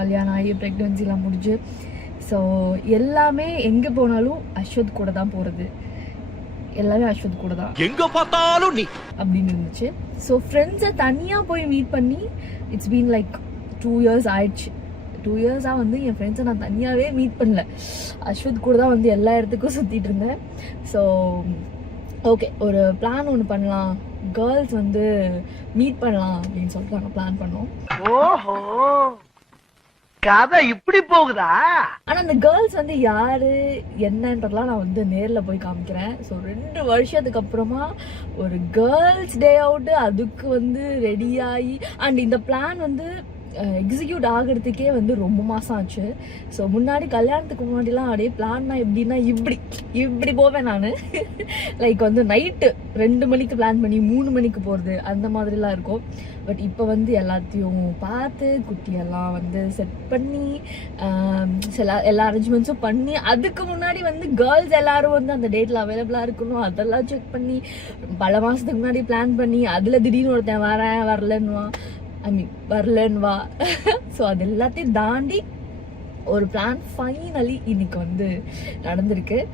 கல்யாணம் ஆகி ப்ரெக்னென்சிலாம் முடிஞ்சு. ஸோ எல்லாமே எங்கே போனாலும் அஸ்வத் கூட தான் போகிறது, எல்லாமே அஸ்வத் கூட தான், எங்கே பார்த்தாலும் நீ அப்படின்னு இருந்துச்சு. ஸோ ஃப்ரெண்ட்ஸை தனியாக போய் மீட் பண்ணி இட்ஸ் பீன் லைக் 2 years ஆயிடுச்சு. 2 yearsஆக வந்து என் ஃப்ரெண்ட்ஸை நான் தனியாகவே மீட் பண்ணல, அஸ்வத் கூட தான் வந்து எல்லா இடத்துக்கும் சுற்றிட்டு இருந்தேன். ஸோ ஓகே, ஒரு பிளான் ஒன்று பண்ணலாம், கேர்ள்ஸ் வந்து மீட் பண்ணலாம் அப்படின்னு சொல்லிட்டு நாங்கள் பிளான் பண்ணோம். ஓஹோ, கதை இப்படி போகுதா? ஆனால் அந்த கேர்ள்ஸ் வந்து யாரு என்னன்றதெல்லாம் நான் வந்து நேரில் போய் காமிக்கிறேன். ஸோ 2 வருஷத்துக்கு அப்புறமா ஒரு கேர்ள்ஸ் டே அவுட்டு, அதுக்கு வந்து ரெடி ஆகி அண்ட் இந்த பிளான் வந்து எக்ஸிக்யூட் ஆகிறதுக்கே வந்து ரொம்ப மாதம் ஆச்சு. ஸோ முன்னாடி கல்யாணத்துக்கு முன்னாடிலாம் அப்படியே பிளான்னா எப்படின்னா இப்படி போவேன் நான். லைக் வந்து நைட்டு 2 மணிக்கு பிளான் பண்ணி 3 மணிக்கு போகிறது அந்த மாதிரிலாம் இருக்கும். பட் இப்போ வந்து எல்லாத்தையும் பார்த்து குட்டியெல்லாம் வந்து செட் பண்ணி எல்லா அரேஞ்ச்மெண்ட்ஸும் பண்ணி, அதுக்கு முன்னாடி வந்து கேர்ள்ஸ் எல்லாரும் வந்து அந்த டேட்டில் அவைலபிளாக இருக்கணும், அதெல்லாம் செக் பண்ணி பல மாதத்துக்கு முன்னாடி பிளான் பண்ணி, அதில் திடீர்னு ஒருத்தன் வரலன்னு வா. ஸோ அது எல்லாத்தையும் தாண்டி ஒரு பிளான் ஃபைனலி இன்னைக்கு வந்து நடந்திருக்கு.